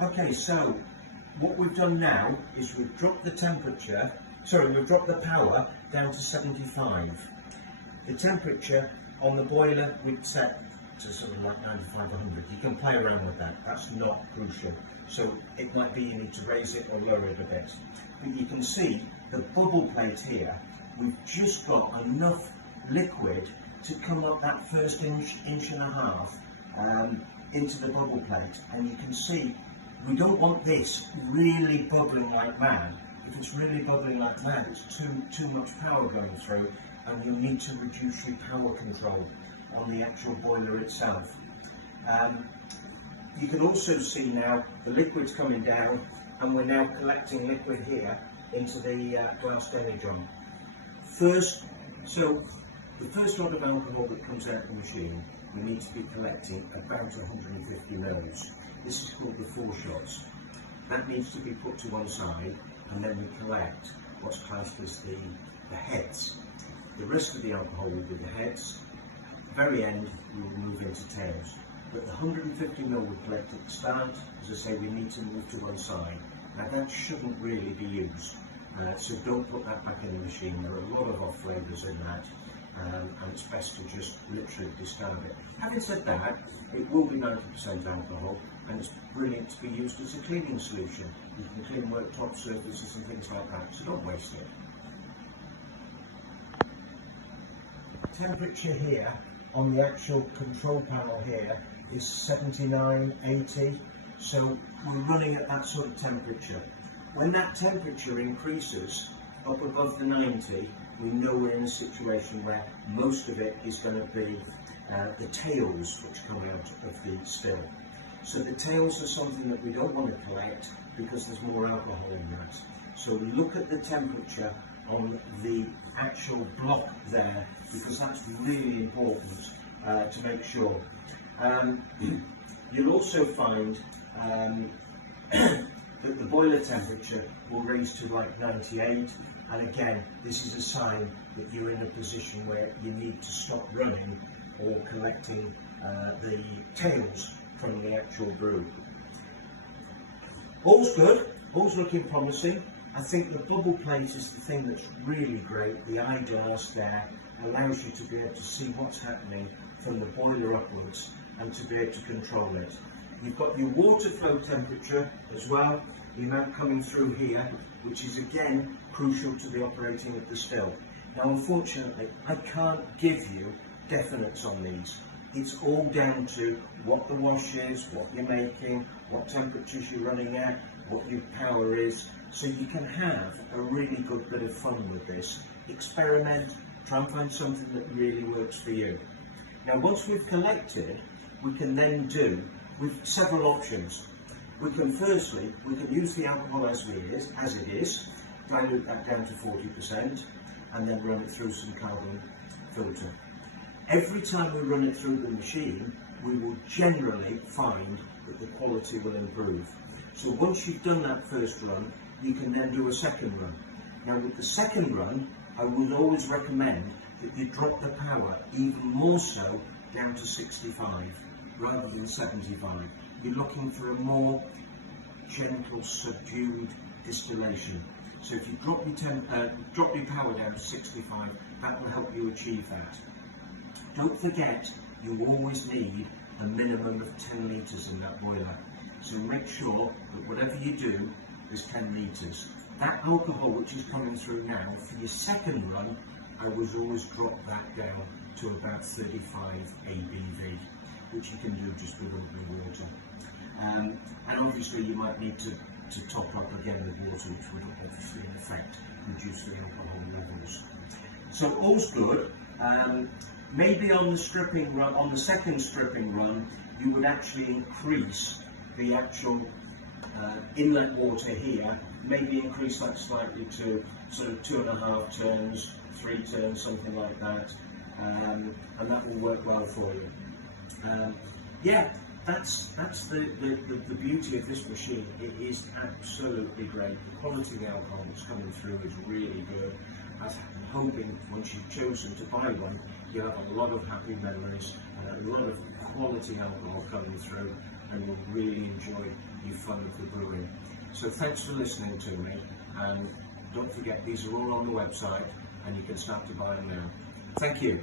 Okay, so what we've done now is we've dropped the temperature, we've dropped the power down to 75. The temperature on the boiler we'd set to something like 95 or 100. You can play around with that, that's not crucial. So it might be you need to raise it or lower it a bit. But you can see the bubble plate here, we've just got enough liquid to come up that first inch and a half into the bubble plate. And you can see we don't want this really bubbling like mad. If it's really bubbling like mad, it's too much power going through, and you need to reduce your power control on the actual boiler itself. You can also see now the liquid's coming down, and we're now collecting liquid here into the glass demi-drum. So the first lot of alcohol that comes out of the machine, we need to be collecting about 150 mils. This is called the 4 shots. That needs to be put to one side, and then we collect what's classed as the heads. The rest of the alcohol will be the heads. At the very end, we will move into tails. But the 150 ml we collect at the start, as I say, we need to move to one side. Now that shouldn't really be used, so don't put that back in the machine. There are a lot of off flavours in that, and it's best to just literally discard it. Having said that, it will be 90% alcohol, and it's brilliant to be used as a cleaning solution. You can clean worktop surfaces and things like that, so don't waste it. Temperature here on the actual control panel here is 79, 80, so we're running at that sort of temperature. When that temperature increases up above the 90, we know we're in a situation where most of it is going to be the tails which come out of the still. So the tails are something that we don't want to collect because there's more alcohol in that. So look at the temperature on the actual block there, because that's really important to make sure. You'll also find that the boiler temperature will raise to like 98, and again, this is a sign that you're in a position where you need to stop running or collecting the tails from the actual brew. All's good, all's looking promising. I think the bubble plate is the thing that's really great. The eyeglass there allows you to be able to see what's happening from the boiler upwards and to be able to control it. You've got your water flow temperature as well, the amount coming through here, which is again crucial to the operating of the still. Now unfortunately, I can't give you definites on these. It's all down to what the wash is, what you're making, what temperatures you're running at, what your power is, so you can have a really good bit of fun with this. Experiment, try and find something that really works for you. Now once we've collected, we can then do with several options. We can use the alcohol as it is, dilute that down to 40%, and then run it through some carbon filter. Every time we run it through the machine, we will generally find that the quality will improve. So once you've done that first run, you can then do a second run. Now with the second run, I would always recommend that you drop the power even more so down to 65 rather than 75. You're looking for a more gentle, subdued distillation. So if you drop your power down to 65, that will help you achieve that. Don't forget, you always need a minimum of 10 litres in that boiler. So make sure that whatever you do is 10 litres. That alcohol which is coming through now, for your second run, I would always drop that down to about 35 ABV, which you can do just with ordinary water. And obviously you might need to top up again with water, which would obviously in effect reduce the alcohol levels. So all's good. Maybe on the stripping run, on the second stripping run, you would actually increase the actual inlet water here, maybe increase that slightly to sort of 2.5 turns, 3 turns, something like that, and that will work well for you. Yeah, that's the beauty of this machine. It is absolutely great. The quality of the alcohol that's coming through is really good. I'm hoping once you've chosen to buy one, you have a lot of happy memories and a lot of quality alcohol coming through, and you'll really enjoy the fun of the brewing. So thanks for listening to me, and don't forget these are all on the website and you can start to buy them now. Thank you.